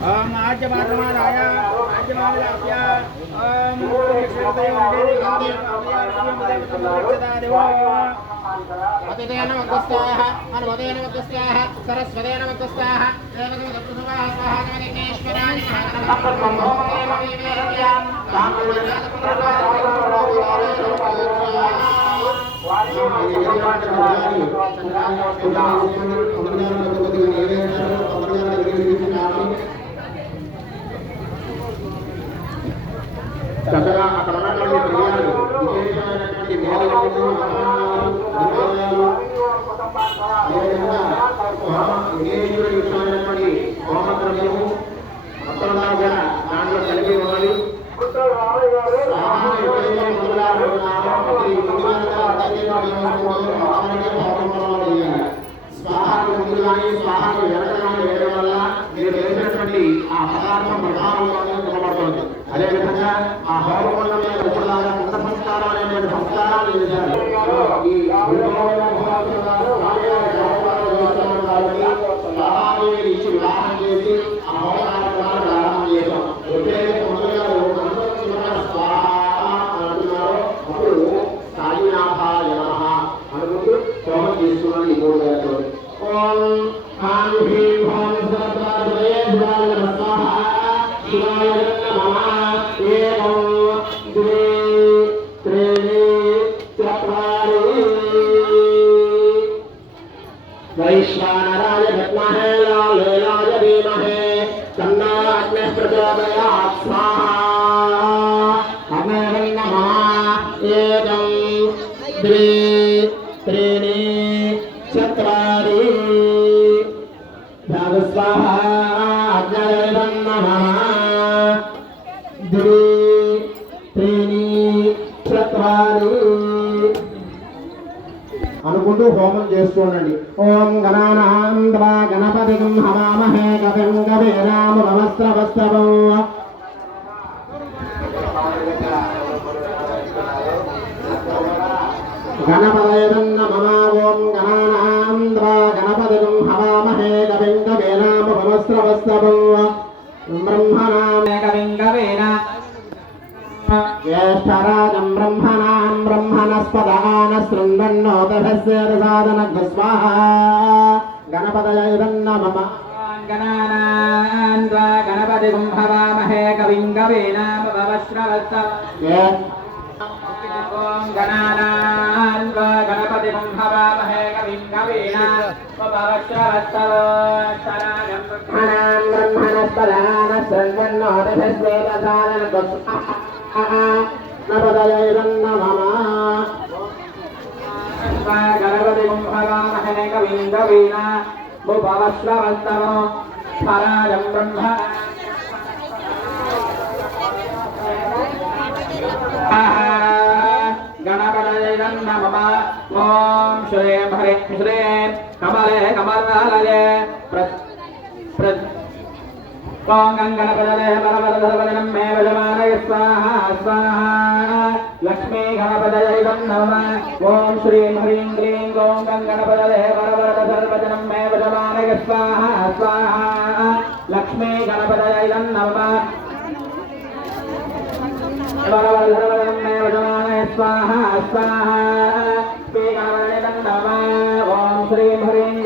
ఓం ఆజ్యమాత్రమాదాయ ఆజ్యమాదాయ ఓం అతిథేన మగ్గుస్తాః అనుమతేన చక్కగా అక్కడ ఉన్నటువంటి క్రియాలు విశేషమైనటువంటి మేలులను నిర్ణయాలు అదేవిధంగా విజయేశ్వరుడి విషయమైనటువంటి హోమద్రవ్యము మొత్తం కూడా దాంట్లో కలిగి ఉన్నది స్వామి స్వాహాకు ముందు కానీ స్వాహాకు వెనక కానీ వేయడం వల్ల మీరు వేసినటువంటి ఆ పదార్థం ప్రధానంలోనే నిలబడుతుంది అదేవిధంగా ఆ హోమకొండం మీద వచ్చేలాగా కుండ సంస్కారం అనేటువంటి సంస్కారాలు చేశారు. ఈ ఇచ్చి వివాహం చేసి ఆ హోమ కార్యక్రమాన్ని ప్రారంభం చేశాం ఎప్పుడైతే ముందుగా ఈ మూడు వేలతో ఓం నమః. శివాయ నమః వైశ్వానరాయ విద్మహే లాలేయాయ ధీమహే తన్నో అగ్నిః ప్రచోదయాత్ స్వాహా అమేవం నమః ఏకం ద్వే త్రీణి చత్వారి భాగస్వాహా అగ్నయేవం నమః ద్వే త్రీణి చత్వారి అనుకుంటూ హోమం చేస్తూ ఉండండి. ఓం గణానాంద్ర గణపతి హవామహే కవిం కవీనాముపవస్త్రవస్తవం గణపదయదన్న మమ ఓం గణానాం త్వా గణపతిం హవామహే కవిం కవీనాముపవస్త్రవస్తవం బ్రహ్మణాం కవిం కవీనా ज्येष्ठराजम् ब्रह्मणाम् ब्रह्मणस्पदान शृण्वन्नोदधस्य रसादनग्रस्वाहा गणपतय नमः गणानान् त्वा गणपतिम् हवामहे कविम् कवीनामभवश्रवत्स ॐ गणानान् त्वा गणपतिम् हवामहे कविम् कवीनामभवश्रवत्सराजम् ब्रह्मणाम् ब्रह्मणस्पदान शृण्वन्नोदधस्य रसादनग्रस्वाहा मम గణపతిం హవామహే కవిం కవీనాముపవస్త్రవస్తవం పరాజం బ్రహ్మ. గణపతయన్న మమ ఓం శ్రీం गणपदये परवरधरवदनं मे वजमानय स्वाहा स्वाहा लक्ष्मी गणपदय इदं नम ॐ श्रीं ह्रीं क्लीं गौं गङ्गणपदये परवरधरवदनं मे वजमानय स्वाहा स्वाहा लक्ष्मी गणपदय इदं नम परवरधरवदनं मे वजमानय स्वाहा स्वाहा श्रीगणपदय इदं नम ॐ श्रीं ह्रीं